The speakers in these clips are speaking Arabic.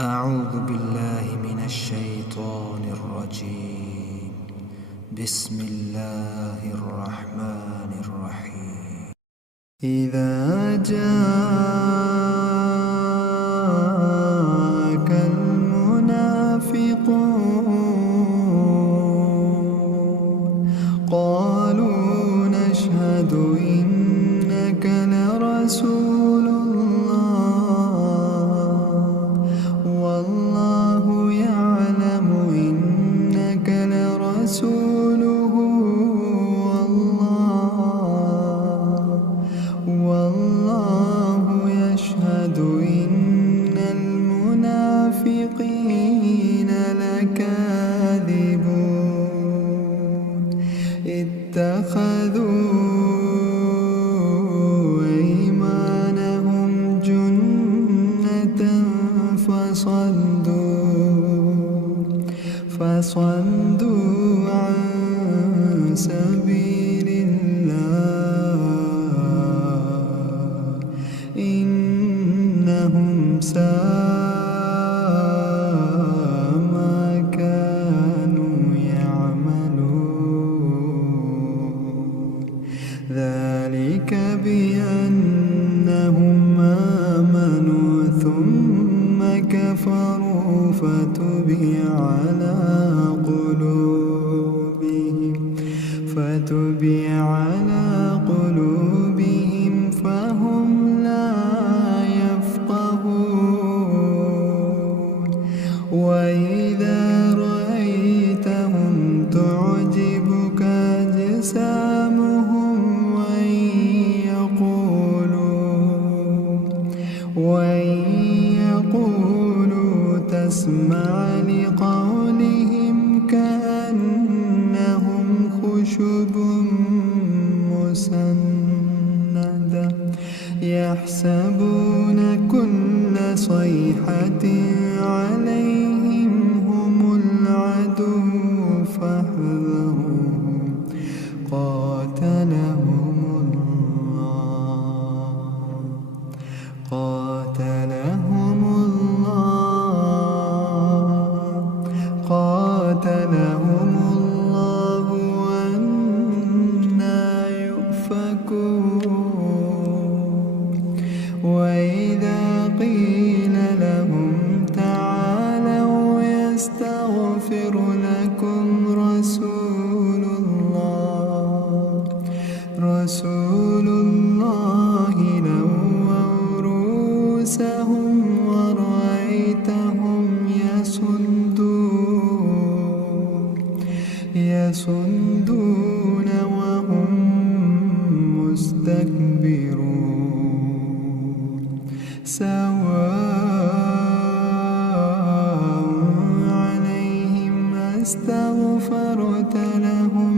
أعوذ بالله من الشيطان الرجيم. بسم الله الرحمن الرحيم. إذا جاءك المنافقون قالوا نشهد إنك لرسول والله يعلم إنك لرسوله والله يشهد إن المنافقين لكاذبون. اتخذوا أيمانهم جنة فصدوا عن سبيل الله إنهم ساء ما كانوا يعملون. ذلك بأنهم آمنوا ثم كفروا فتبع على قلوبهم فهم لا يفقهون. وإذا رأيتهم تعجبك أجسامهم وإن يقولوا تسمع لقولهم كأنهم خشب مسندة يحسبون كل صيحة عليهم هم العدو فاحذرهم قاتلهم الله وأنى يؤفكون. وإذا قيل لهم تعالوا يستغفر لكم رسول الله لووا رؤوسهم ورأيتهم يصدون وهم مستكبرون. سواء عليهم أستغفرت لهم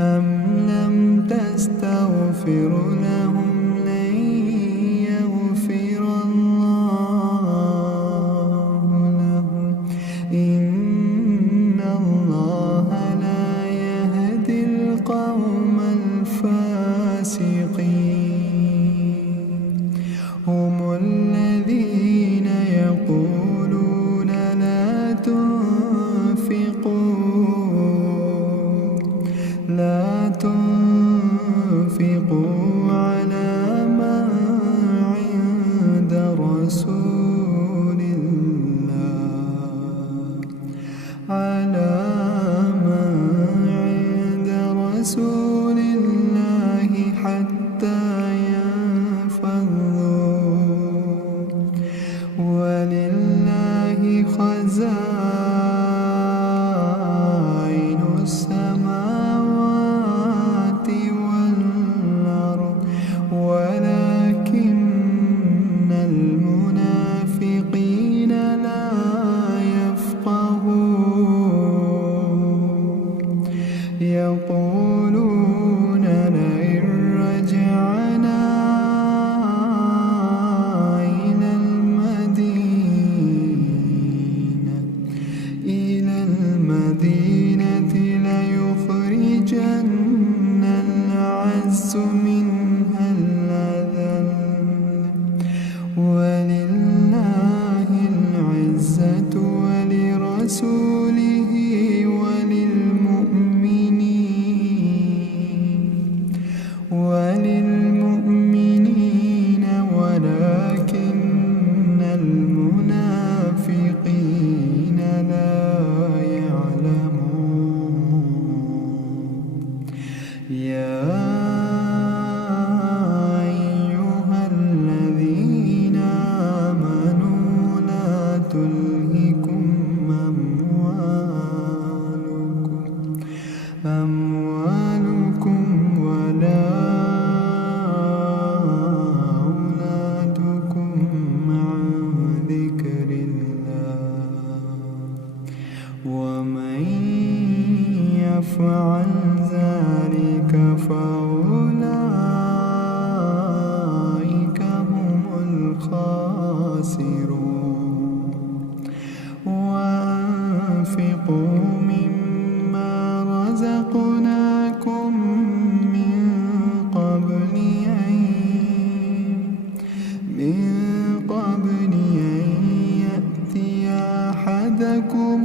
أم لم تستغفر لهم لن يغفر الله لهم إن الله لا يهدي القوم الفاسقين. هم الذين يقولون لا تنفقوا على من عند رسول الله حتى ينفضوا. العزة ولرسوله وللمؤمنين ولكن المنافقين لا يعلمون. يا أيها الذين آمنوا لا تلهكم أموالكم ولا أولادكم عن ذكر الله، ومن يفعل ذلك فأولئك هم الخاسرون. وأنفقوا مما رزقناكم من قبل أن يأتي أحدكم